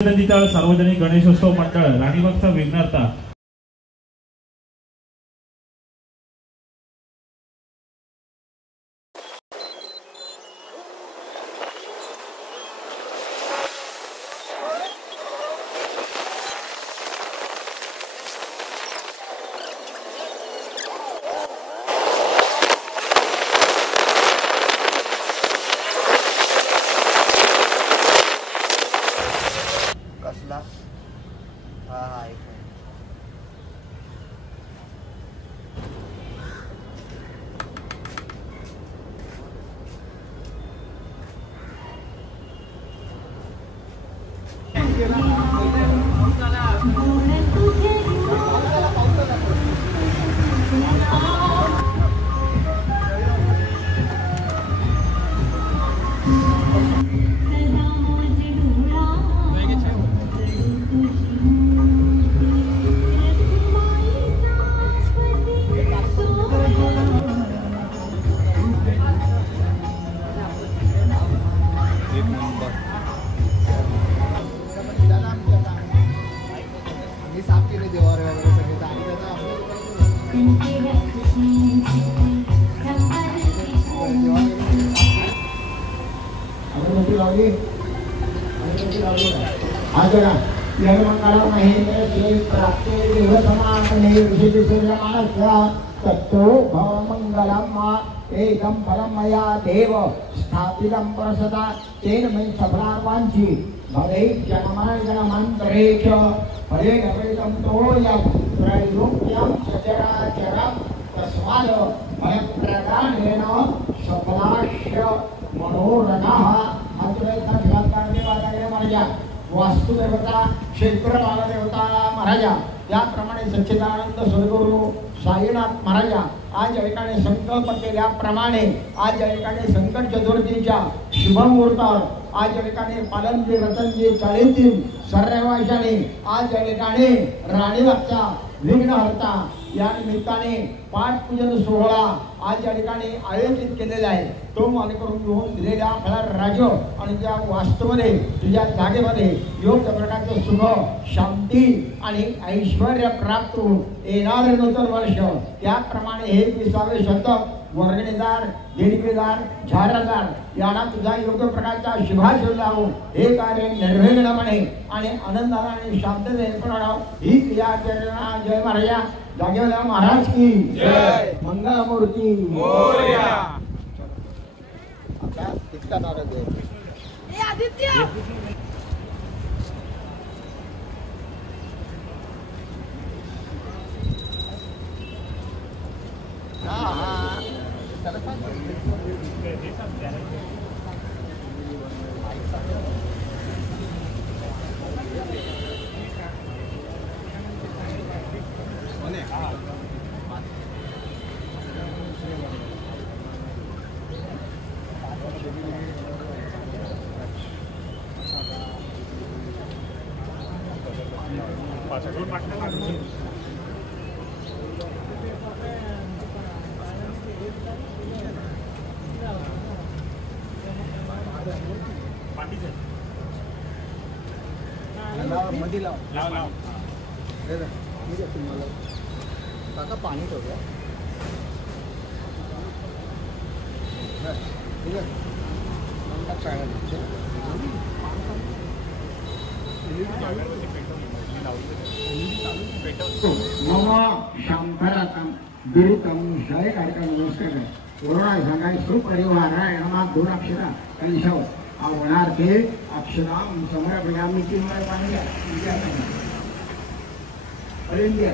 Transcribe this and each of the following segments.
नदीतळ सार्वजनिक गणेशोत्सव मंडळ राणीबागचा विघ्नहर्ता कसला हा हा एक एकम परमया देव स्थापितं प्रसदा तेन मयि सफलार्वांची भवे जनमंतरेश फलेन प्रेतं तोयं त्रैलोक्यं सचराचरं तस्मात् भयप्रदानेन सफलास्य मनोरथः महाराजा वास्तुदेवता क्षेत्रपाल देवता महाराजा याप्रमाणे सच्चिदानंद सद्गुरु साईनाथ महाराजा आज या ठिकाणी संकल्प केल्याप्रमाणे आज या ठिकाणी संकट चतुर्थीच्या शुभमुहूर्तावर आज या ठिकाणी पालनजी रतनजी चाळीतील सर्ववाशाने आज या ठिकाणी राणीबागचा विघ्नहर्ता या निमित्ताने पाठपूजन सोहळा आज या ठिकाणी आयोजित केलेला आहे। तो मानकरून घेऊन दिलेल्या फळा राज आणि त्या वास्तूमध्ये तुझ्या जागेमध्ये योग्य प्रकारचं सुख शांती आणि ऐश्वर्य प्राप्त होऊन येणारे नूतन वर्ष त्याप्रमाणे हे 20वे शतक वर्गणीदार देणगीदार जाहिरातदार यांना तुझा योग्य प्रकारचा शुभाशय लावून हे कार्य निर्विघ्नपणे आणि आनंदाने आणि शांततेने करावं ही क्रिया जय महाराजा जागेवाला महाराज की जय मंगलमूर्ती मोरया आपला कितना नारद आहे ए आदित्य काका पाणी ठेवूया ठीक आहे मम शंकरकं बिरुकं जय कार्यक्रम नमस्कार कोरोना सांगाय सुपरिवाराय नमः दोन अक्षर कंशव आवणार्थे अक्षराम समर्पयामि तीन वेळा पाणी घ्या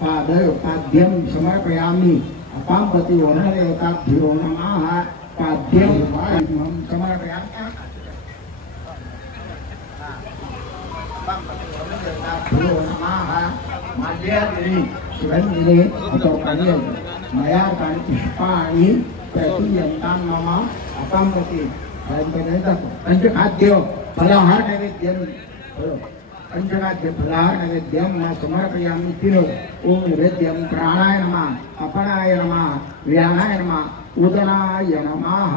पाद्यं समर्पयामि अपाम्पति वर्णदेवताभ्यो नमः पाद्यं समर्पयामि अपाम्पति नमः माल्यादेवी सुगन्धिने अतोपने मया कानि पुष्पाणि प्रतीयन्तां मम अपाम्पति पंचखाद्य फलाहार नैवेद्यं पंचखाद्य फलाहार नैवेद्यं समर्पयामि तिलो ओम नैवेद्यं प्राणाय नमः अपनाय नमः व्यानाय नमः उदनाय नमः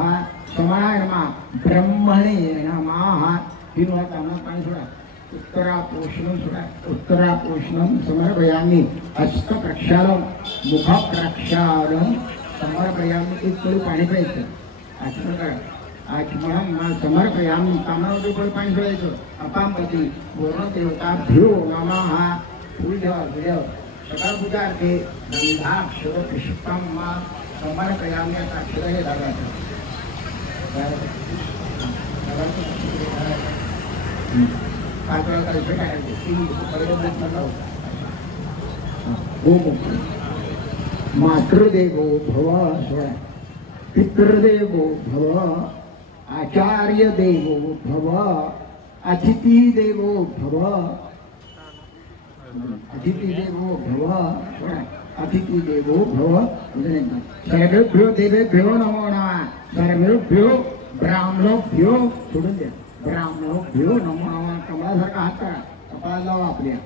समानाय नमः ब्रह्मणे नमः तीन वाजता पाणी सोडा उत्तरापोषणं समर्पयामि हस्तप्रक्षालं मुखप्रक्षालं समर्पयामि. एक पळी पाणी प्यायचं. आचमनं समर्पयामि. कामावर पण पाणी सोडायचं. अपामपती पूर्णदेवताभ्यो नमः. फूल देव सकाळ पूजा अर्थे गंधाक्षर पुष्पं समर्पयामि. आता अक्षर हे दादाचं मातृदेवो भव, पितृदेवो भव, आचार्य देवो भव, अतिथि देवो भव, अतिथि देवो भव, अतिथि देवो भव. सर्वेभ्यो देवेभ्यो नमो नमः. सर्वेभ्यो ब्राह्मणोभ्यो सोडून द्या. ब्राह्मणोभ्यो नमो नमः. कमळासारखा हात करा. कपाळाला लावा आपल्या.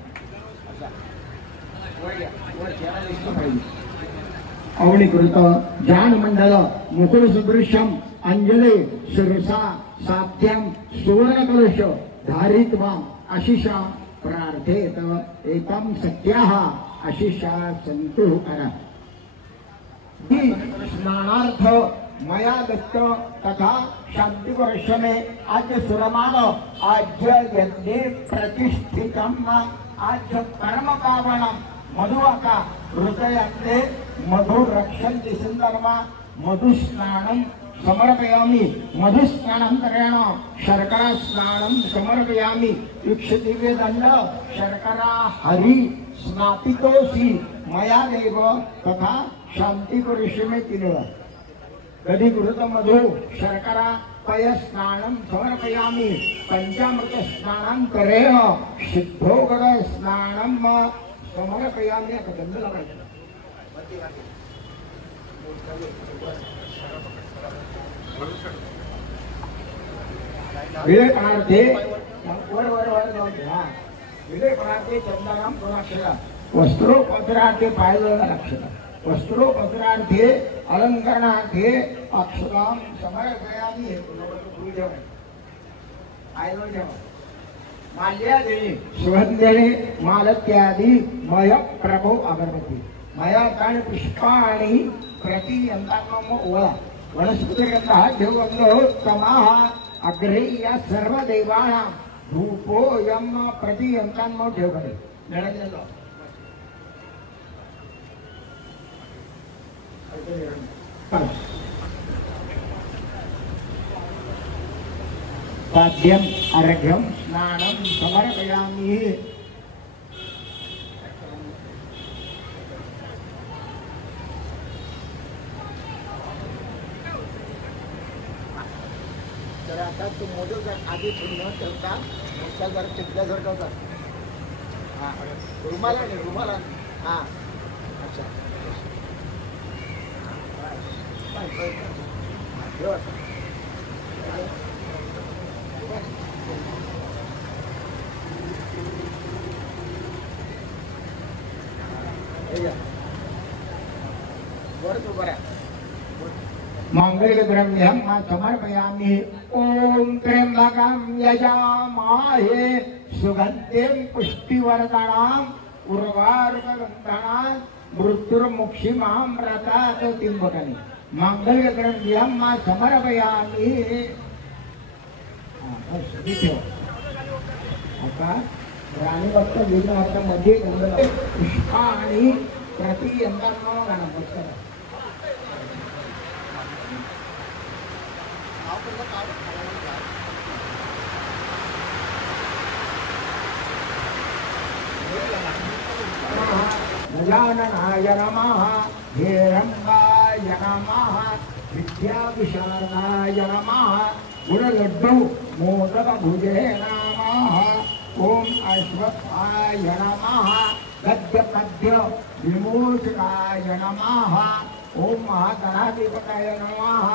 अवनीकृत जानमंडल मुकुल सदृश्यम अंजले शिरसा सात्यम सुवर्णकलश धारित्वाम आशिषा प्रार्थेत एकम सत्याः आशिषा संतु करा. स्नानार्थ मया दत्त तथा शांति वर्ष में आज सुरमान आज यज्ञे प्रतिष्ठितम आज कर्म पावनम मधुवाका हृदयातले मधु रक्षन्ति सुंदरमा मधुस्नानं समर्पयामि. मधुस्नानं करेण शर्करा स्नानं समर्पयामि. इक्षदिव्य दंड शर्करा हरि स्नापितोसि मया देव तथा शांति वर्ष में तिलवा गदी घृत मधु शर्करा पय स्नानं समर्पयामि. पंचामृत स्नानं करेण सिद्धोगण स्नानं समर्पयामि. आता गंध लावायचा. विवेकनार्थे वर वर वर हा विवेकनार्थे चंदनाम गुणाक्षरा वस्त्रोपचारार्थे पायदळा अक्षरा वस्त्रोपचारार्थे अलंकरणार्थे अक्षराम समर्पयामि. पायदळ जेवा माल्यादेवी सुगंधेने मालत्यादि मय प्रभो अगरबत्ती मया ताण पुष्पाणि प्रतियंतात्म ओळा वनस्पतिगंधः देवगंधोत्तमः अग्रे या सर्व देवानां धूपोऽयं प्रतियंतात्म देवगणे नळलेलो पाद्यम अर्घ्यम स्नानं समर्पयामि. तर आता तो मोदक आधी ठेवून ठेवता मोठा जर टिकल्यासारखा होता. हा रुमाला नाही रुमाला हा अच्छा मंगलद्रव्यं समर्पयामि. ओम त्र्यंबकं यजामहे सुगन्धिं पुष्टिवर्धनम् उर्वारुकगन्धनां मृत्युर्मुक्षिमामृतात् तिम्बकनि. मंगलद्रव्यं समर्पयामि. आता राणी भक्त मध्ये पुष्पाणि प्रतियंतात्म गणपती गजाननाय नमः. हेरंगाय नमः. विद्याविशारदाय नमः. गुणलड्डू मोदक भुजे नमः. ओम अश्वत्थाय नमः. गद्य पद्य विमोचकाय नमः. ओम महागणाधिपतये नमः.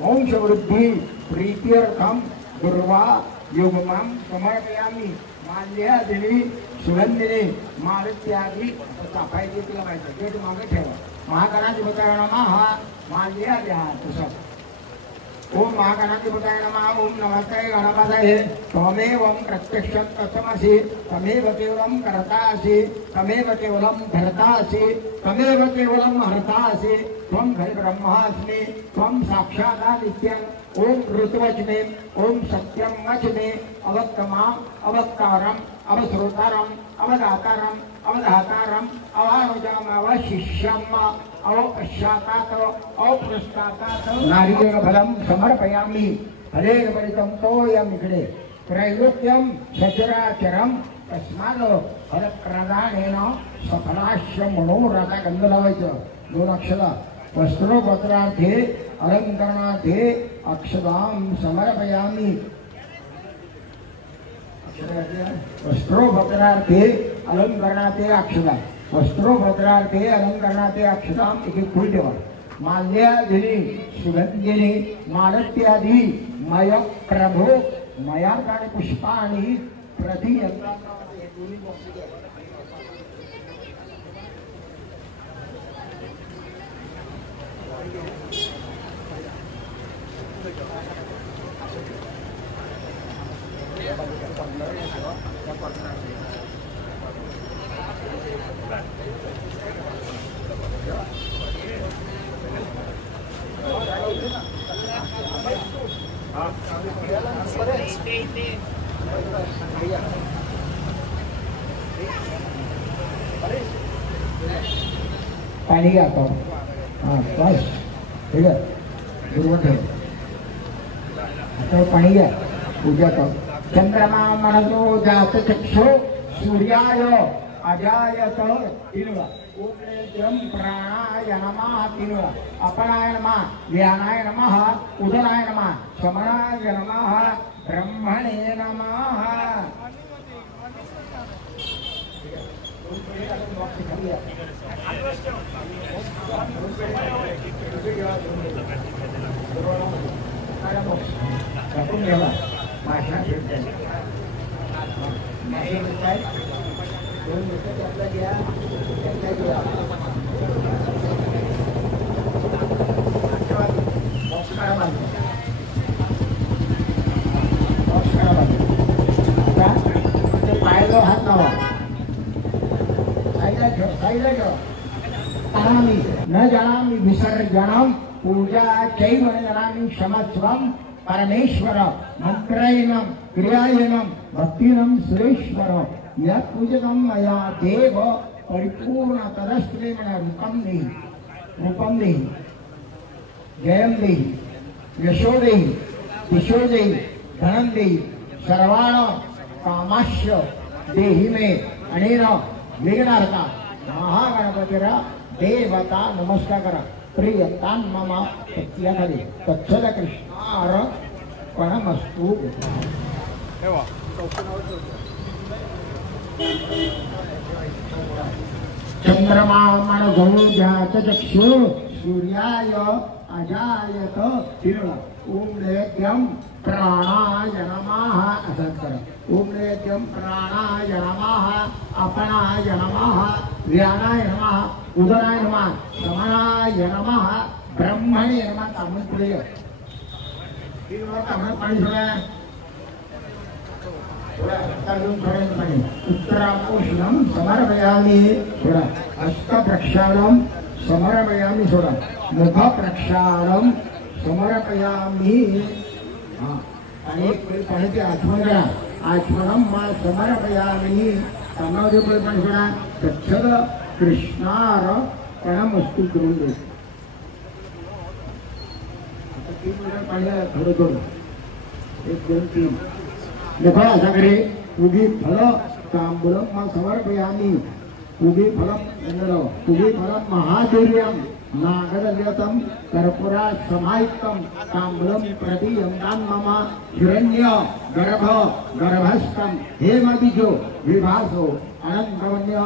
वंशवृद्धि प्रीत्यर्थम दुर्वा युगमं समर्पयामि. माल्यादेवी सुगंधिनी मारुत्यादि पाहिजे तिला माहिती ते मागे ठेवा. महागणाधिपतये नमः. माल्या द्या तसं ओम महागणाधिपताय नमः। ओम नमस्ते गणपतये। त्वमेवं प्रत्यक्षं तत्त्वमसि त्वमेव केवलं कर्तासि त्वमेव केवलं धर्तासि त्वमेव केवलं हर्तासि त्वं ब्रह्मास्मि त्वं साक्षात् नित्यं। ओम ऋतुवचने ओम सत्यं वचने अवक्तमाम् अवक्तारम् अवश्रोतारम् अवदातारम् अवधातारम् अवानुजाम् अवशिष्यम् अवपश्चातात् अवपृष्ठातात् नारिकेलफलं समर्पयामि। फलेनपरितं तोयम् इकडे त्रैलोक्यं सचराचरं तस्मात् फलप्रदानेन सफलाश्य मनोरथ गंध लावायचं 2 अक्षर वस्त्रोपत्रार्थे अलंकरणार्थे अक्षदां समर्पयामि। वस्त्रोपत्रार्थे अलंकरणार्थे अक्षदा वस्त्रोपत्रार्थे अलंकरणार्थे अक्षदां एक फुल ठेवा। माल्यादिनी सुगंधिनी मालत्यादि मय प्रभो मयार्काणि पुष्पाणि प्रदीयन्तां। पाणी घ्या आता बस ठीक आहे गुरुवार ठेव आता पाणी घ्या पूजा कर। चंद्रमा मनसो जात चक्षु सूर्याय अजायत तिनुवा ओम प्राणाय नमः तिनुवा अपनाय नमः व्यानाय नमः उदनाय नमः समनाय नमः ब्रह्मणे नमः। पायाला हात लावा न जानामि विसर्जनम पूजा चैव न जानामि क्षमस्वम परमेश्वर मंत्रयनम क्रियायनम भक्तिनम सुरेश्वर यत् पूजनम मया देव परिपूर्ण तदस्त्रेण रूपम देहि जयम देहि यशो देहि दिशो देहि धनम देहि सर्वाण कामाश्य देहि मे अनेन विघ्नार्था महागणपतीरा देवता नमस्कार करा। प्रियतान मम सत्याधरी तत्सद कृष्णार्पणमस्तु। चंद्रमा मनसो जात चक्षु सूर्याय अजायत तिरुळ ओम नेत्यं प्राणाय नमः असं करा। ओम नेत्यं प्राणाय नमः अपनाय नमः व्यानाय नमः उदनाय नमः समनाय नमः ब्रह्मणे नमः। तामप्रिय तिरुळ तामण पाणी सोडा उत्तरापोषणं समर्पयामि सोडा हस्त प्रक्षालनं समर्पयामि सोडा मुख प्रक्षालनं समर्पयामि। आणि पाण्याची आठवण करा आचमनं मा समर्पयामि। कामामध्ये पण सोडा तत्सद कृष्णार्पणमस्तु करून दे। आता 3 मिनिट पाणी थोडं थोडं 1 2 3 मुखा सगळे उगी फल तांबूलम मा समर्पयामि। उगी फलं महाधुर्यं नागदव्यतं कर्पूरा समायुक्तं ताम्बूलं प्रदीयन्तां मम हिरण्य गर्भस्थं हेमबीजो विभासो अनन्तवन्य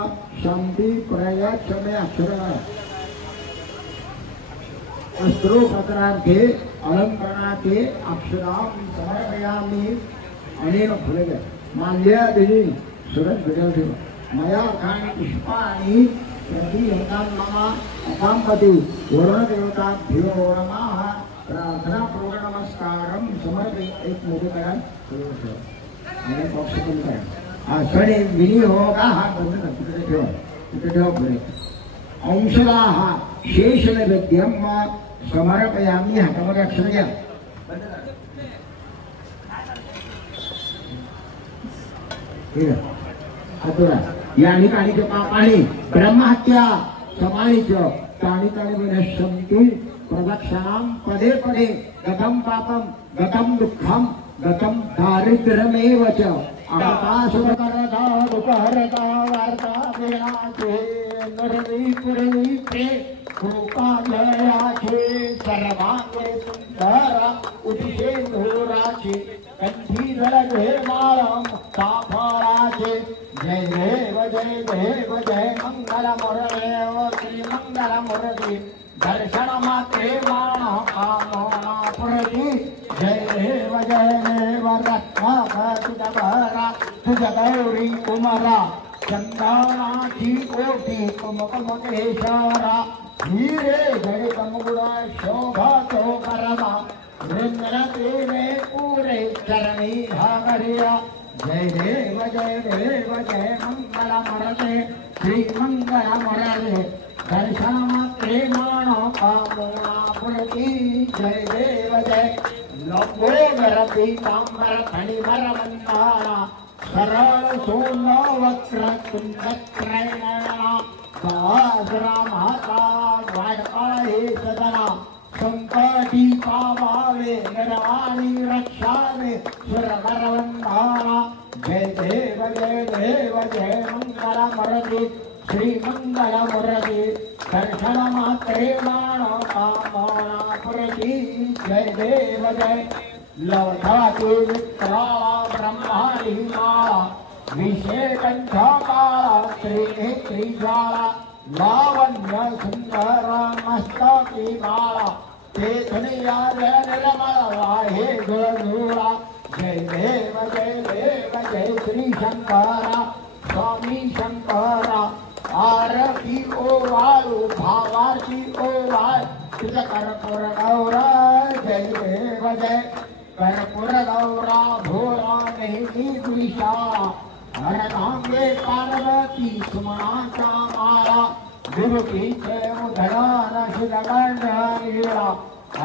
शान्ति प्रयच्छमे अक्षरः अस्त्रोपत्रार्थे अलंकरणार्थे अक्षरां समर्पयामि। अनेन फलगे माल्यादिनी सुरज विदर्भ मया खानि पुष्पाणि प्रदीयन्तां मम अपाम्पति वरुणदेवताभ्यो नमः। प्रार्थना पूर्ण नमस्कारम समर्पे एक मोदकरा आणि बॉक्स कमी करा आसने विनियोगा हा बंद कर तिकडे ठेवा पुढे अंशदाः शेष नैवेद्यम समर्पयामी हातामध्ये अक्षर घ्या हातोडा या ठिकाणी पापाने ब्रह्महत्या समानिच ताणिताने विनश्यन्ति प्रदक्षिणाम पदे पदे गतम पापम गतम दुःखम गतम दारिद्र्यमेव च आकाशवकरता दुःखहरता वार्ता विनाशे नरवीपुरवीपे कृपालयाचे सर्वांगे सुंदर उदिशे धुराचे कंठीधर घेमाळम साफळाचे जय देव जय मंगल मुरदेव श्री मंगल मुरदी दर्शन मात्रे मान कामना पुरती जय देव रत्नाकर तुझ भरा तुझ गौरी कुमारा चंदनाची कोटी कुमकुम केशरा हिरे जडितमुगुडा शोभा तो करमा वृंदनते में पूरे चरणी भागरिया जय देव जय मंगल मुरते श्री मंगल मुरते दर्शन मात्रे मान कामना पुरती जय देव जय लंबोदर पीतांबर फणिवर मंदारा सरल सोना वक्र कुंडत्रयणा सहस्रा माता द्वारकाळे सदना संकटी पावावे निर्वाणी रक्षावे सुरवरवंदाना जय देव जय मंगल मुरती श्री मंगल मुरती दर्शन मात्रे मान कामना पुरती जय देव जय लवधाते विक्राला ब्रह्माणी माला विषेकंठकाला त्रिनेत्री ज्वाला लावण्य सुंदर मस्तकी माला ते धनिया निर्मल वाहे गुरुला जय देव जय श्री शंकरा स्वामी शंकरा आरती ओवाळू भावाची ओवाळ तुझ कर्पूर गौरा जय देव जय कर्पूर गौरा भोरा नेहमी द्विषा हरनांगे पार्वती सुमनाचा माला गुरुकीचे मुधरान शिरगंडीला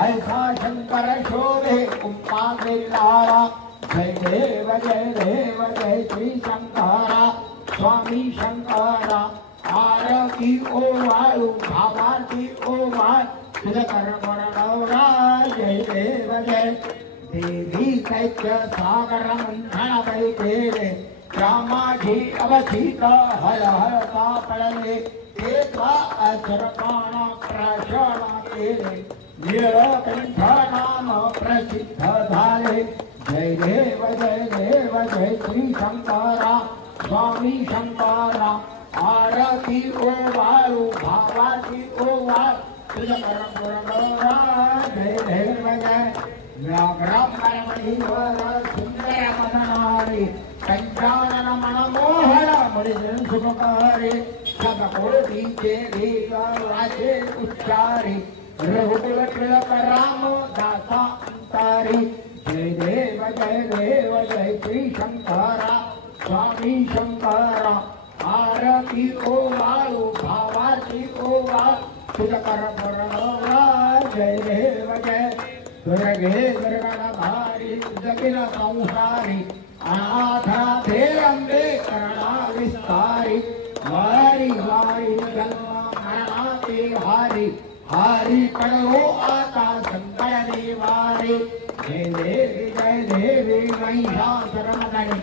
ऐसा शंकर शोभे कुंपागे लाला जय देव जय श्री शंकरा स्वामी शंकरा आरती ओवाळू भावाची ओवाळ तुझ कर्पूर गौरा जय देव जय देवी कैत्य सागर मंथन बैठेले रामाजी अवचित हर हरता पडले ते त्वा अचरपाणा प्रशना केले नीलकंठ नाम प्रसिद्ध झाले जय देव जय श्री शंकरा स्वामी शंकरा आरती ओवाळू भावाची ओवाळ तुझ कर्पूर गौरा जय देव जय व्याघ्रम परमणीवर सुंदर मदनारी पंचानन मनमोहन मुनिजन सुखकारी शतकोटीचे वाचे उच्चारी रघुकुल तिलक राम दासा अंतारी जय देव जय श्री शंकरा स्वामी शंकरा आरती ओवाळू भावाची ओवाळ तुझ कर्पूर गौरा जय देव जय दुर्गे दुर्गणधारी जगिन संसारी अनाथाथे अंबे करणा विस्तारी वारी जन्म मरणाते हारी हारी पडो आता संकट निवारी जय देवी महिषासुरमर्दिनी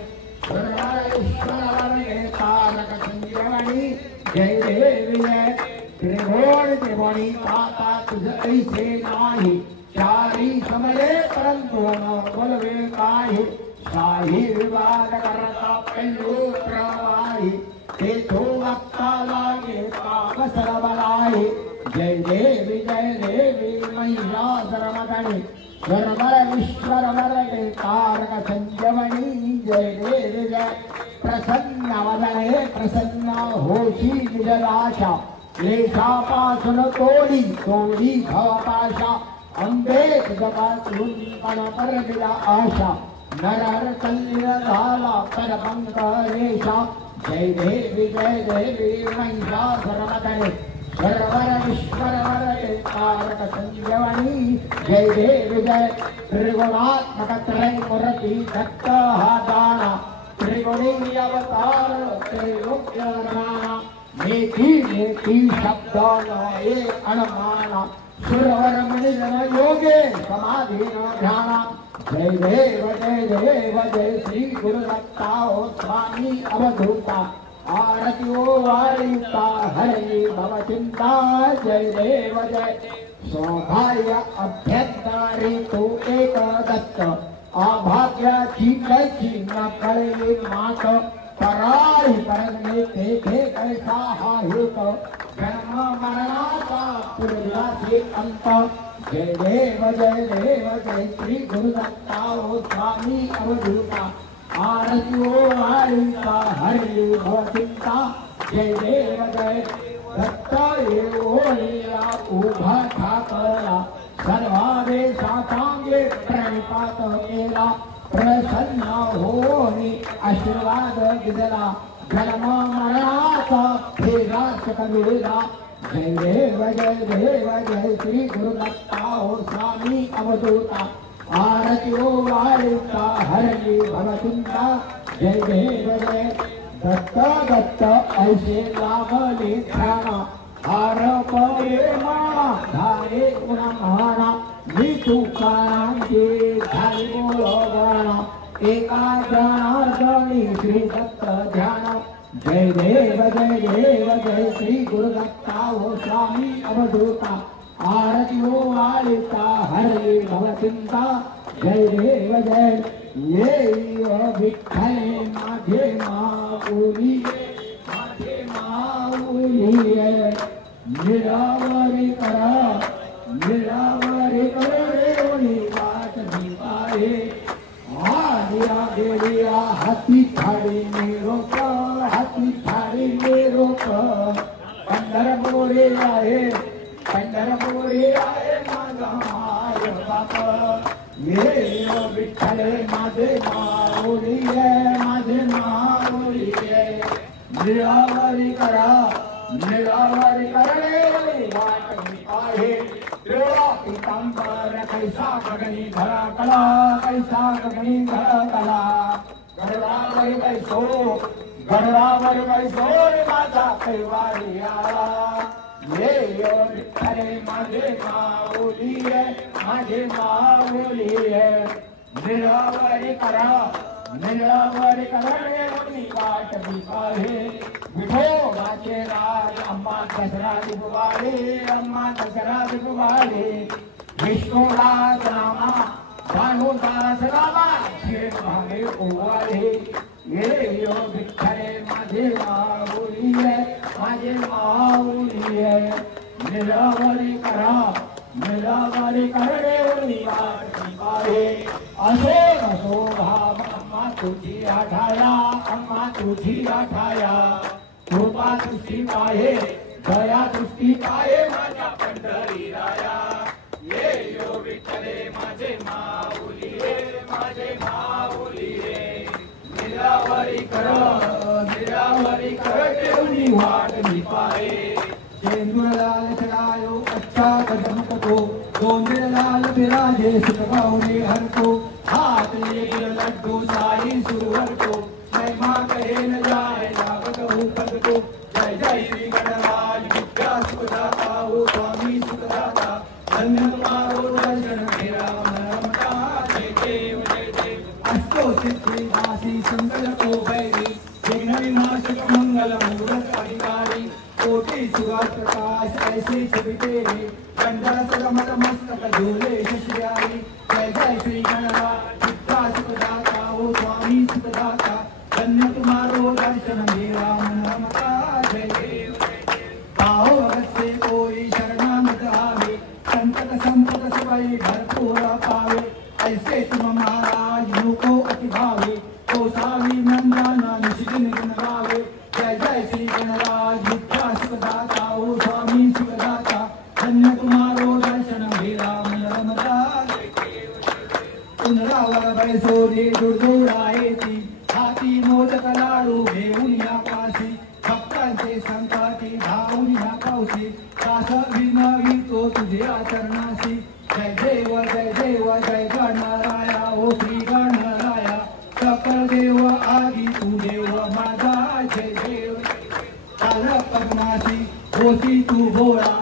सर्वेश्वरवरणे तारक संजीवनी जय देवी जय त्रिभुवनी माता तुझ ऐसे नाही चारी समले परंतु न बोलवे काही शाही विवाद करता पेंडू प्रवाही ते तो वक्ता लागे काम सरबलाई जय देवी महिषासुरमर्दिनी सर्वर वरणे तारक संजीवनी जय देवी जय प्रसन्न वदने प्रसन्न होशी निजलाशा क्लेशापासून तोडी भवपाशा अंबेत जगात पण परगिला आशा नरहर कल्य झाला परपंकरेशा जय देवी महिषासुरमर्दिनी सर्वर विश्वरवर तारक संजीवनी जय देवी जय त्रिगुणात्मक त्रयमूर्ति दत्त हा दाना त्रिगुणी अवतार त्रैलोक्य राणा नेती शब्दान एक अणमाना सुरवर मणिजन योगे समाधि ध्याना जय देव जय श्री गुरु दत्ता स्वामी अवधूता आरती ओ वायुता हरि भव चिंता जय देव जय सौभाग्य अभ्यंतरी तो एक दत्त अभाग्याची कैची न कळे मात पराई परगणे तेथे कैसा हा हेत जन्म मरणाचा पुरलाचे अंत जय देव जय श्री गुरु दत्ता स्वामी अवधूता आरती ओ वायुता हरि भव चिंता जय देव जय दत्त येओ लीला उभा ठाकला सर्वादे सातांगे प्रणिपात केला प्रसन्न होनी आशीर्वाद दिला जन्म मरणाचा भेगा सकविला जय देव जय श्री गुरु दत्ता स्वामी अवधूता आरती ओ वायुता हरि भव चिंता जय देव जय दत्त ऐसे लाभले ध्याना हार परे माणा धारे गुणमाना मी तुकारांचे झाली बोलगाणा एका जनार्दनी श्री दत्त ध्यान जय देव श्री गुरु दत्ता स्वामी अवधूता आरती ओ वायुता हरि भव चिंता जय देव जय ये विठ्ठले माझे माऊली निरावरी करा रे वाट पाहे आदिया देविया हाती थाळी रोक पंढरपुरी आहे माझा माय बाप ये विठ्ठले माझे माऊली निरावरी करणे वाट आहे देवा पितांबर कैसा गगनी धरा कला गरवावर बैसो रे माझा कैवारी आला ये विठ्ठले माझे माऊली निरावरी करणे वाट आहे विठोबाचे राज अम्मा दसरा दिपवाले विष्णुदास रामा भानुदास रामा हे भागे ओवाले ये यो विठ्ठले माझे माऊली निरावरी करणे वाट आहे असो भाव अम्मा तुझी आठाया कृपा दृष्टी पाहे दया दृष्टी पाहे माझ्या पंढरी राया ये यो विठ्ठले माझे माऊली निरावरी कर देवनी वाट पाहे चेंदुरलाल चढ़ायो अच्छा कदम को गोंदलाल विराजे सुखगाउने हर को हाथ लेकर लड्डू साई सुरवर को महिमा कहे न जाए लागत पद को जय श्री गणराज विद्या सुखदाता हो स्वामी सुखदाता धन्य तुम्हारो दर्शन मेरा मनमता जय देव अष्टो सिद्धि दासी संकल को भैरी विघ्न विनाशक मंगल मूर्त अधिकारी कोटि सुगार प्रकाश ऐसे छवि तेरे कंडा सगमत मस्तक झूले शशियारी जय श्री गणराज विद्या सुखदाता हो स्वामी सुखदाता धन्य तुम्हारो दर्शन मेरा मनमता जय देव पाओ भगत से कोई शरणागत आवे संपत सवै भरपूर पावे ऐसे तुम महाराज को अति भावे तो सावी नंदना निशिदिन गुण गावे जय श्री गणराज विद्या सुखदाता ओ स्वामी सुखदाता धन्य तुम्हारो दर्शन मेरा मनमता सोने दुर्दुरायेची हाती मोदक लाडू घेऊन या काशी भक्तांचे संकटी धावून या पावशी दास विनवितो तुझ्या चरणाशी जय देव जय गणराया ओ श्री गणराया सकळ देव आदी तू देव माझा जय देव काल पद्माशी होती तू भोळा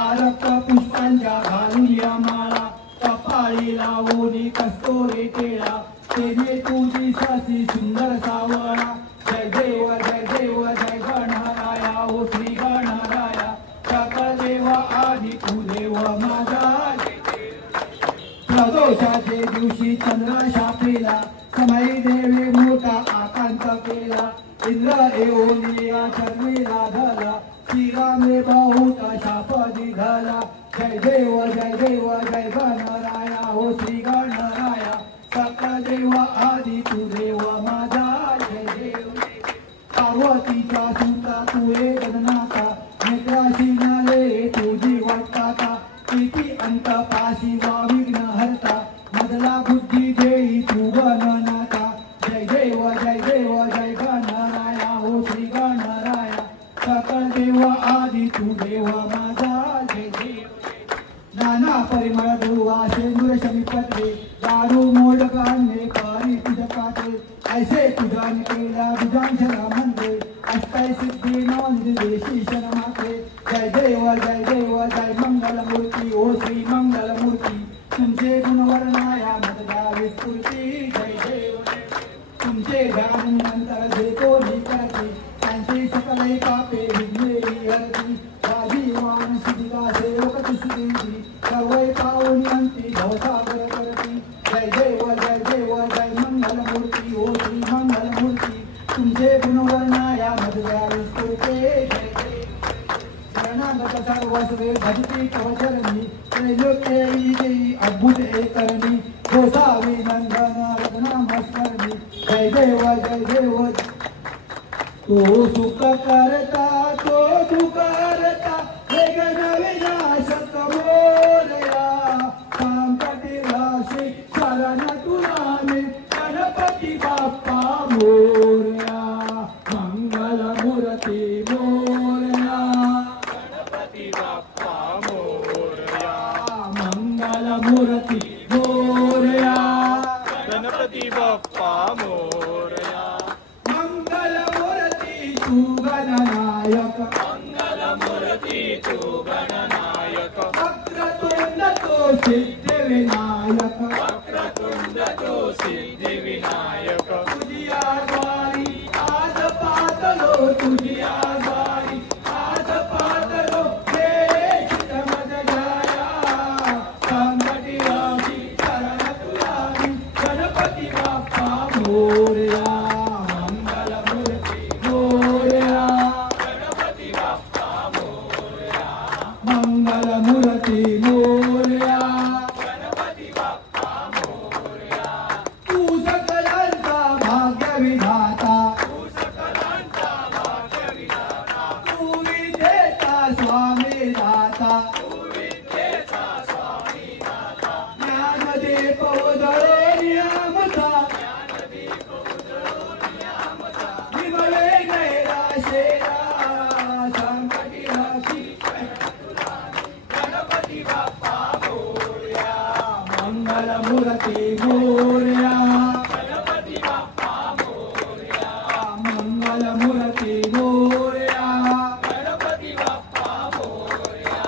आरक्त पुष्पांच्या घालून या माळा कपाळी लावून कस्तोरी केळा तेने तुझी सासी सुंदर सावळा जय देव जय गणराया ओ श्री गणराया सकळ देव आदी तू देव माझा प्रदोषाचे दिवशी चंद्र शापेला समय देवे मोठा आकांत केला इंद्र येऊनिया चर्मीला धरला श्रीरामे बहुत शाप निघाला जय देव जय गणराया हो श्री गणराया सकळ देव आदी तू देव माझा जय देव पार्वतीचा सुता तू एक गणनाथा नेत्राशी नाले तुझी वाटता किती अंत पाशी विघ्न हरता मधला बुद्धी देई तू गणनाथा जय देव जय गणराया हो श्री गणराया सकळ देव आदी तू देव माझा जय देव नाना परिमळ दुर्वा शेंदूर शमीपत्रे लाडू मोदक आणले पाणी तुझकाते ऐसे पूजन केला बुजांशला म्हणले अष्टाई सिद्धी नवनिधी देशी शरमाते जय देव जय मंगल मूर्ती ओ श्री मंगल मूर्ती तुमचे गुणवर्णाया मधल्या विस्फूर्ती जय देव तुमचे ध्यान नंतर जे कोणी करते त्यांचे सकल पापे विघ्नेरी हरती राजीवान सिद्धिका सेवक तुझी सर्वै पावनी अंती भवसागर करती जय देव जय मंगल मूर्ती ओ श्री मंगल मूर्ती तुमचे गुणवर्णाया मधल्या विस्फूर्ते जय देव शरणागत सर्वस्वे भजती कवचरणी त्रैलोक्येयी देई अद्भुत एकरणी गोसावी नंदन रत्नामस्मरणी जय देव तो सुख करता तो दुःख करता वेगन विनाशक मोरया संकटी राशी शरण तुला मी गणपती बाप्पा मोरया मंगल मूर्ती मोरया गणपती बाप्पा मोरया मंगल मूर्ती मोरया गणपती बाप्पा मोरया मंगल मूर्ती तू गणनायक मंगल मूर्ती तू गणनायक वक्रतुंड तो सिद्धिविनायक वक्रतुंड तो सिद्धिविनायक तुझी आगवारी आज पातलो तुझी आगवारी आज पातलो हे चितमद जाया संकटी राशी शरण तुला मी गणपती बाप्पा मोरया मंगल मूर्ती मोरया गणपती बाप्पा मोरया मंगल मूर्ती मोरया गणपती बाप्पा मोरया तू सकलांचा भाग्य विधाता तू सकलांचा भाग्य विधाता तू विद्येचा स्वामी दाता तू विद्येचा स्वामी दाता ज्ञानदीप उजळो नियमता ज्ञानदीप उजळो नियमता विमले नैराशेला संकटी राशी गणपती बाप्पा मोरया मंगल मूर्ती मोरया गणपती बाप्पा मोरया मंगल मूर्ती मोरया गणपती बाप्पा मोरया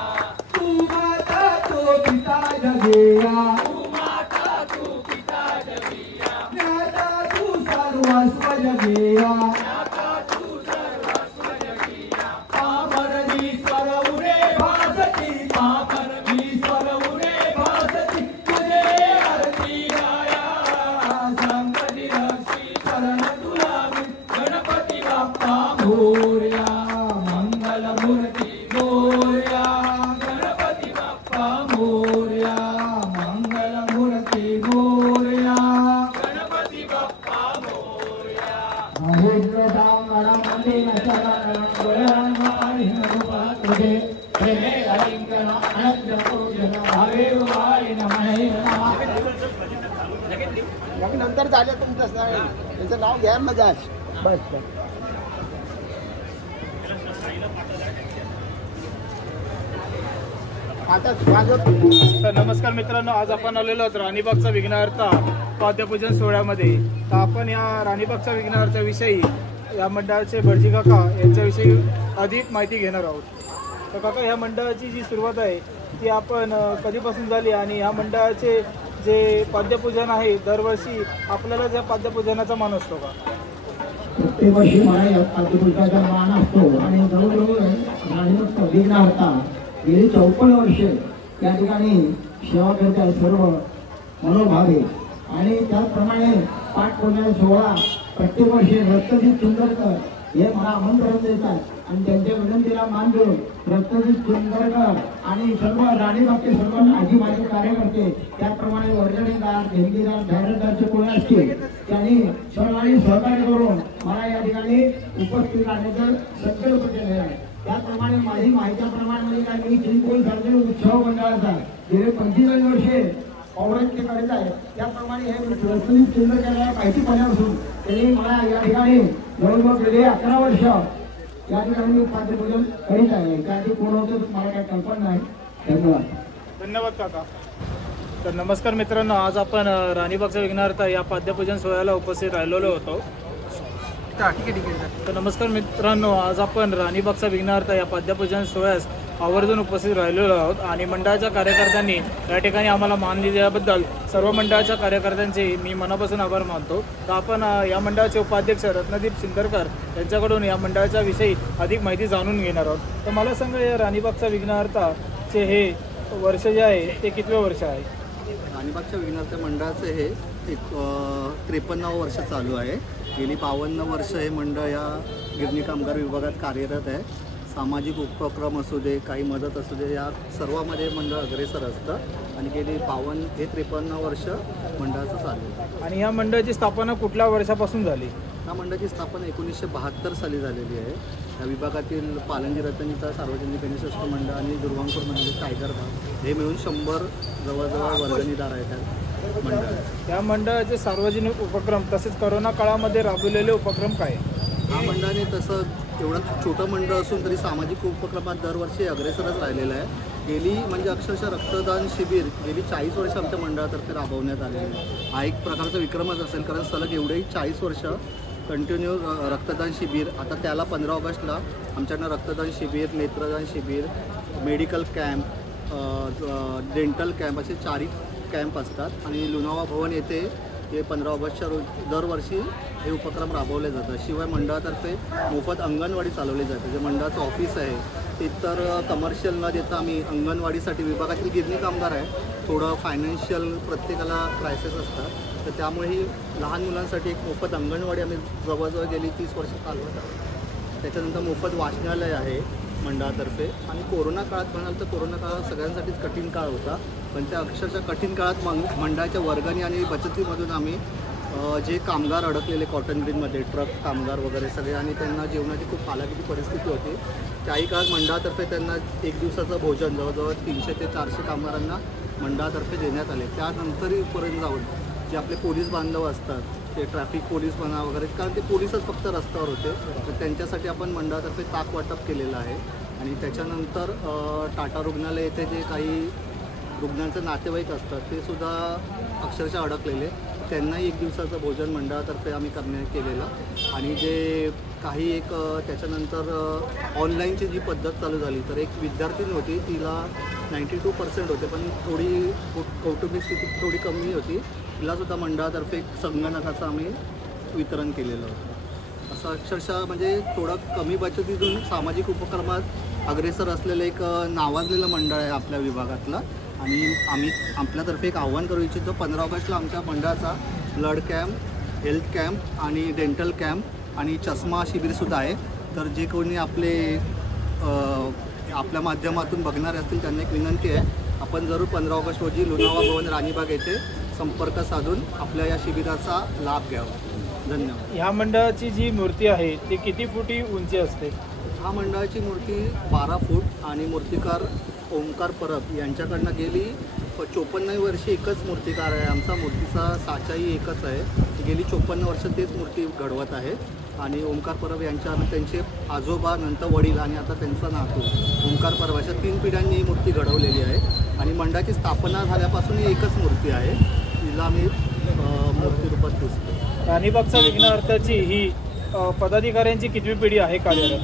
तू माता तो पिता जगेया तू माता तू पिता जगेया ज्ञाता तू सर्वस्व जगेया ज्ञाता तू सर्वस्व जगेया पामरनीश्वर उरे भासती पामरनीश्वर उरे भासती तुझे आरती गाया संकटी राशी शरण तुला मी गणपती बाप्पा मोरया मंगल मूर्ती मोरया गणपती बाप्पा मोरया मंगल मूर्ती मोरया गणपती बाप्पा मोरया महेंद्र दांगण मंदिर शरण गोळण मारी रूपा तुझे प्रेमे अलिंगन अनंत पूजन भावे वाळीन महे नमः मग नंतर झालं तुमचं त्याचं नाव घ्या मजा बस बस. आता माझं तर नमस्कार मित्रांनो, आज आपण आलेलो आहोत राणीबागचा विघ्नहर्ता पाद्यपूजन सोहळ्यामध्ये. तर आपण या राणीबागच्या विघ्नहर्त्याविषयी या मंडळाचे भटजी काका यांच्याविषयी अधिक माहिती घेणार आहोत. तर काका, ह्या मंडळाची जी सुरुवात आहे ती आपण कधीपासून झाली आणि ह्या मंडळाचे जे पाद्यपूजन आहे दरवर्षी आपल्याला त्या पाद्यपूजनाचा मान असतो का? प्रत्येक वर्षी मला पाद्यपूजनाचा मान असतो आणि जवळजवळ राणीबागचा विघ्नहर्ता गेली 54 वर्षे त्या ठिकाणी सेवा करतात सर्व मनोभावे. आणि त्याचप्रमाणे पाठपूजन सोहळा प्रत्येक वर्षी रक्तदीप सुंदरकर हे मला आमंत्रण देतात आणि त्यांच्या विनंतीला मान देऊन रक्तदीप सुंदरकर आणि सर्व राणीबागचे सर्व आजी माझे कार्यकर्ते, त्याचप्रमाणे वर्गणीदार, देणगीदार, जाहिरातदारचे कोणी असतील त्यांनी सर्वांनी सहकार्य करून मला या ठिकाणी उपस्थित राहण्याचा संकल्प केलेला आहे. त्याचप्रमाणे माझी माहितीप्रमाणे काय मी चिंचोली सार्वजनिक उत्सव मंडळाचा गेले 25 वर्षे पौराणिक करीत आहे. त्याप्रमाणे हे रक्तदीप सुंदरकरला माहिती पडल्यापासून त्यांनी मला या ठिकाणी जवळजवळ गेले 11 वर्ष या ठिकाणी मी पाद्यपूजन करीत आहे. त्याआधी कोण होतं मला काही कल्पना नाही. धन्यवाद. धन्यवाद काका. तर नमस्कार मित्रांनो, आज आपण राणीबागचा विघ्नहर्ता या पाद्यपूजन सोहळ्याला उपस्थित राहिलेलो होतो. तर नमस्कार मित्रांनो, आज आपण राणीबागचा विघ्नहर्ता या पाद्यपूजन सोहळ्यास आवर्जून उपस्थित राहिलेलो आहोत आणि मंडळाच्या कार्यकर्त्यांनी या ठिकाणी आम्हाला मान दिल्याबद्दल सर्व मंडळाच्या कार्यकर्त्यांचे मी मनापासून आभार मानतो. तर आपण या मंडळाचे उपाध्यक्ष रत्नदीप सिंदरकर यांच्याकडून या मंडळाच्या विषयी अधिक माहिती जाणून घेणार आहोत. तर मला सांगा, या राणीबागचा विघ्नहर्ताचे हे वर्ष जे आहे ते कितवे वर्ष आहे? राणीबागच्या विघ्नहर्ता मंडळाचं हे 53 वर्ष चालू आहे. गेली 52 वर्ष हे मंडळ या गिरणी कामगार विभागात कार्यरत आहे. सामाजिक उपक्रम असू दे, काही मदत असू दे, या सर्वामध्ये मंडळ अग्रेसर असतं आणि गेली 53 वर्ष मंडळाचं चालू आहे. आणि या मंडळाची स्थापना कुठल्या वर्षापासून झाली? या मंडळाची स्थापना 1972 साली झालेली आहे. या विभागातील पालंजी रतनीचा सार्वजनिक गणेशोत्सव मंडळ आणि दुर्वांकूर मंडळ टायगर भाग हे मिळून 100 जवळजवळ वर्गणीदार आहेत मंडळाचे. या मंडळाचे सार्वजनिक उपक्रम तसेच करोना काळामध्ये राबवलेले उपक्रम काय? या मंडळाने तसं एवढं छोटं मंडळ असून तरी सामाजिक उपक्रमात दरवर्षी अग्रेसरच राहिलेलं आहे. गेली म्हणजे अक्षरशः रक्तदान शिबिर गेली 40 वर्ष आमच्या मंडळातर्फे राबवण्यात आलेली आहे. हा एक प्रकारचा विक्रमच असेल, कारण सलग एवढेही 40 वर्ष कंटिन्यू रक्तदान शिबिर. आता त्याला 15 ऑगस्टला आमच्याकडनं रक्तदान शिबिर, नेत्रदान शिबिर, मेडिकल कॅम्प, डेंटल कॅम्प असे 4 कॅम्प असतात आणि लोणावळा भवन येथे हे 15 ऑगस्टच्या रोज दरवर्षी हे उपक्रम राबवले जातात. शिवाय मंडळातर्फे मोफत अंगणवाडी चालवली जाते. जे मंडळाचं ऑफिस आहे ते तर कमर्शियल न देता आम्ही अंगणवाडीसाठी, विभागातील गिरणी कामगार आहे, थोडं फायनान्शियल प्रत्येकाला क्रायसिस असतात, तर त्यामुळे ही लहान मुलांसाठी एक मोफत अंगणवाडी आम्ही जवळजवळ गेली 30 वर्ष चालवत आहोत. त्याच्यानंतर मोफत वाचनालय आहे मंडळातर्फे. आणि कोरोना काळात म्हणाल तर कोरोना काळ सगळ्यांसाठीच कठीण काळ होता, पण त्या अक्षरशः कठीण काळात मंडळाच्या वर्गणी आणि बचतीमधून आम्ही जे कामगार अडकलेले कॉटन ग्रीनमध्ये, ट्रक कामगार वगैरे सगळे, आणि त्यांना जेवणाची खूप हालाकीची परिस्थिती होती, त्याही काळात मंडळातर्फे त्यांना 1 दिवसाचं भोजन जवळजवळ 300 ते 400 कामगारांना मंडळातर्फे देण्यात आले. त्यानंतरही पर्यंत जाऊन जे आपले पोलीस बांधव असतात, ते ट्रॅफिक पोलीस म्हणा वगैरे, कारण ते पोलीसच फक्त रस्त्यावर होते, तर त्यांच्यासाठी आपण मंडळातर्फे ताक वाटप केलेलं आहे. आणि त्याच्यानंतर टाटा रुग्णालय येथे जे काही रुग्णांचे नातेवाईक असतात ते सुद्धा अक्षरशः अडकलेले, त्यांनाही 1 दिवसाचं भोजन मंडळातर्फे आम्ही केलेलं. आणि जे काही एक त्याच्यानंतर ऑनलाईनची जी पद्धत चालू झाली, तर एक विद्यार्थिनी होती, तिला 92% होते, पण थोडी कौटुंबिक स्थिती थोडी कमी होती, तिलासुद्धा मंडळातर्फे एक संगणकाचं आम्ही वितरण केलेलं होतं. असं अक्षरशः म्हणजे थोडं कमी बचतीतून सामाजिक उपक्रमात अग्रेसर असलेलं एक नावाजलेलं मंडळ आहे आपल्या विभागातलं. आणि आम्ही आपल्यातर्फे एक आव्हान करू इच्छितो, 15 ऑगस्टला आमच्या मंडळाचा ब्लड कॅम्प, हेल्थ कॅम्प आणि डेंटल कॅम्प आणि चष्मा शिबिरसुद्धा आहे. तर जे कोणी आपल्या माध्यमातून बघणारे असतील त्यांना एक विनंती आहे, आपण जरूर 15 ऑगस्ट रोजी लोणावळा भवन राणीबाग येथे संपर्क साधून आपल्या या शिबिराचा लाभ घ्यावा. धन्यवाद. ह्या मंडळाची जी मूर्ती आहे ती किती फुटी उंची असते? ह्या मंडळाची मूर्ती 12 फूट आणि मूर्तिकार ओंकार परब यांच्याकडनं गेली 54 वर्षी एकच मूर्तिकार आहे. आमचा मूर्तीचा साचाही एकच आहे. गेली 54 वर्ष तेच मूर्ती घडवत आहे. आणि ओंकार परब यांच्या त्यांचे आजोबा, नंतर वडील आणि आता त्यांचा नातू ओंकार परब अशा 3 पिढ्यांनी ही मूर्ती घडवलेली आहे. आणि मंडळाची स्थापना झाल्यापासून ही एकच मूर्ती आहे. तिला आम्ही मूर्ती रूपात दिसतो. राणीबागचा विघ्नहर्ताची ही पदाधिकाऱ्यांची कितवी पिढी आहे कार्यरत?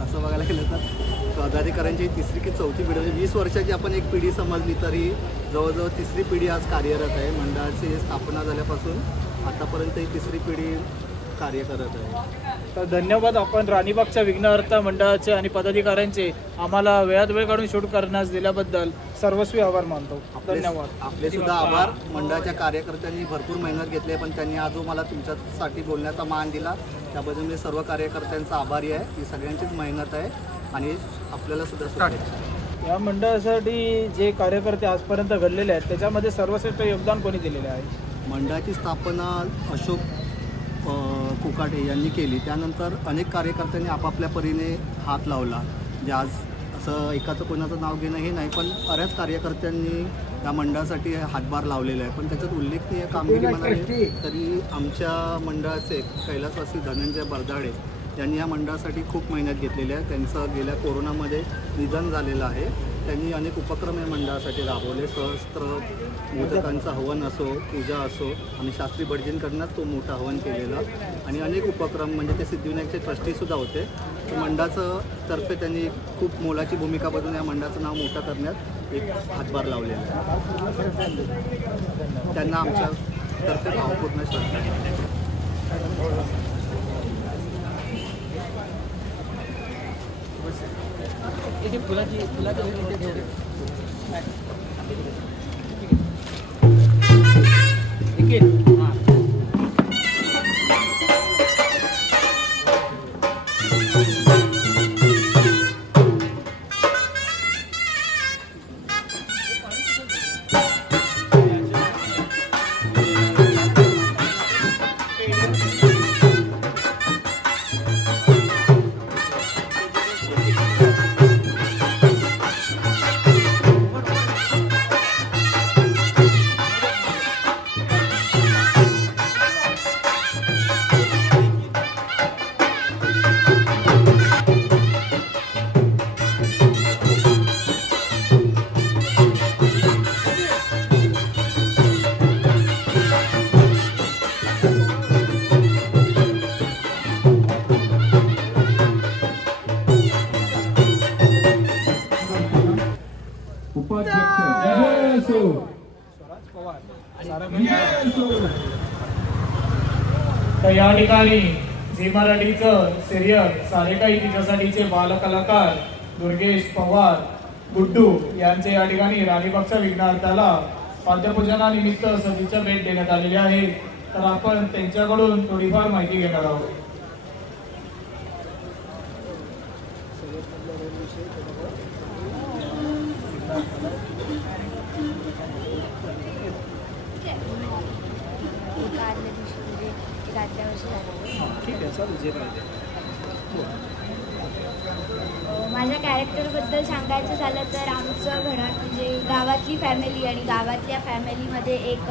तसं बघायला गेलं तर पदाधिकाऱ्यांची 3री की 4थी पिढी म्हणजे 20 वर्षाची आपण एक पिढी समजली तरी जवळजवळ 3री पिढी आज कार्यरत आहे. मंडळाची स्थापना झाल्यापासून आतापर्यंत ही 3री पिढी कार्य करत आहे. तर धन्यवाद. आपण राणीबागच्या विघ्नहर्ता मंडळाचे आणि पदाधिकाऱ्यांचे आम्हाला वेळात वेळ काढून शूट करण्यास दिल्याबद्दल सर्वस्वी आभार मानतो. धन्यवाद. आपले सुद्धा आभार. मंडळाच्या कार्यकर्त्यांनी भरपूर मेहनत घेतली आहे, पण त्यांनी आज मला तुमच्यासाठी बोलण्याचा मान दिला त्याबद्दल मी सर्व कार्यकर्त्यांचा आभारी आहे. ही सगळ्यांचीच मेहनत आहे आणि आपल्याला सुद्धा शुभेच्छा. या मंडळासाठी जे कार्यकर्ते आजपर्यंत घडलेले आहेत त्याच्यामध्ये सर्वश्रेष्ठ योगदान कोणी दिलेले आहे? मंडळाची स्थापना अशोक कुकाटे यांनी केली. त्यानंतर अनेक कार्यकर्त्यांनी आपापल्या परीने हात लावला. जे आज असं एकाचं कोणाचं नाव घेणं हे नाही, पण बऱ्याच कार्यकर्त्यांनी या मंडळासाठी हातभार लावलेला आहे. पण त्याच्यात उल्लेखनीय कामगिरी म्हणाली तरी आमच्या मंडळाचे कैलासवासी धनंजय बरदाडे यांनी या मंडळासाठी खूप मेहनत घेतलेली आहे. त्यांचं गेल्या कोरोनामध्ये निधन झालेलं आहे. त्यांनी अनेक उपक्रम या मंडळासाठी राबवले. सहस्त्र मोदकांचं हवन असो, पूजा असो आणि शास्त्री भटजींकडूनच तो मोठा हवन केलेला आणि अनेक उपक्रम म्हणजे ते सिद्धिविनायकचे ट्रस्टीसुद्धा होते. तर मंडळाचं तर्फे त्यांनी खूप मोलाची भूमिका बजावून या मंडळाचं नाव मोठं करण्यात एक हातभार लावलेला आहे. त्यांना आमच्या तर्फे भावपूर्ण श्रद्धा. तर या ठिकाणी झी मराठीचं सिरियल सारे काही तिच्यासाठीचे बालकलाकार दुर्गेश पवार, गुड्डू यांचे या ठिकाणी राणीबागच्या विघ्नहर्त्याला पाद्यपूजनानिमित्त सदिच्छा भेट देण्यात आलेली आहे. तर आपण त्यांच्याकडून थोडीफार माहिती घेणार आहोत. माझ्या कॅरेक्टरबद्दल सांगायचं झालं तर आमचं घरात म्हणजे गावातली फॅमिली आणि गावातल्या फॅमिलीमध्ये एक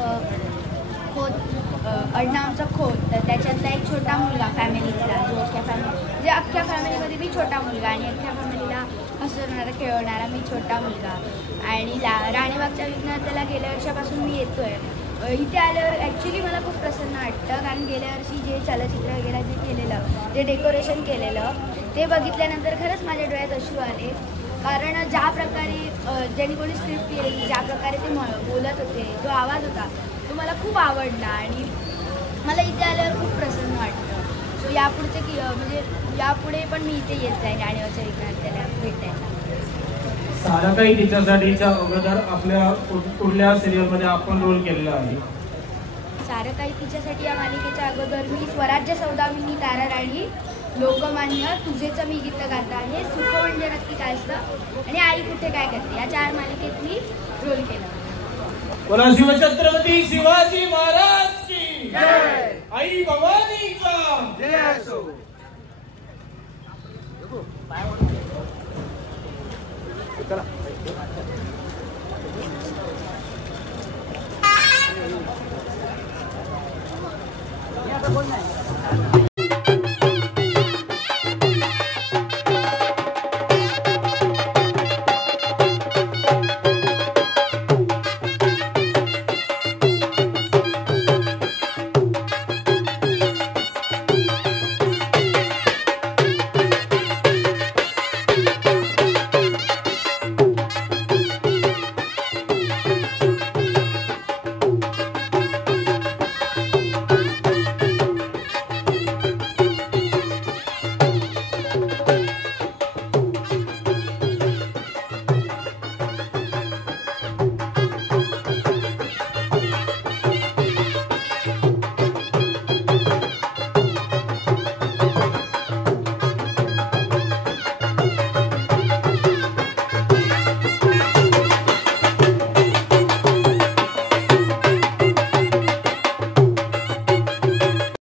खोत आडनावचा खोत, तर त्याच्यातला एक छोटा मुलगा फॅमिलीतला जो अख्ख्या फॅमिलीमध्ये मी छोटा मुलगा आणि अख्ख्या फॅमिलीला हसवणारा खेळवणारा मी छोटा मुलगा. आणि राणीबागच्या विघ्नहर्त्याला गेल्या वर्षापासून मी येतो आहे. इथे आल्यावर ॲक्च्युली मला खूप प्रसन्न वाटतं, कारण गेल्या वर्षी जे चलचित्र वगैरे जे केलेलं, जे डेकोरेशन केलेलं ते बघितल्यानंतर खरंच माझ्या डोळ्यात अश्रू आले. कारण ज्या प्रकारे ज्यांनी कोणी स्क्रिप्ट केलेली, ज्या प्रकारे ते बोलत होते, जो आवाज होता तो मला खूप आवडला आणि मला इथे आल्यावर खूप प्रसन्न वाटतं. सो यापुढचे म्हणजे यापुढे पण मी इथे येत जाईन राणीबागच्या विघ्नहर्त्याला भेटायला. सारा काही तिच्यासाठीच्या अगोदर आपल्या कुठल्या सिरियलमध्ये आपण रोल केलेला आहे? सारं काही तिच्यासाठी या मालिकेच्या अगोदर मी स्वराज्य सौदामिनी, तारा राणी, लोकमान्य, तुझेचं मी गीत गाता आहे, सुख म्हणजे नक्की काय असतं आणि आई कुठे काय करते, या 4 मालिकेत मी रोल केला. बोला शिवछत्रपती शिवाजी महाराज की जय. आई भवानीचा जय असो.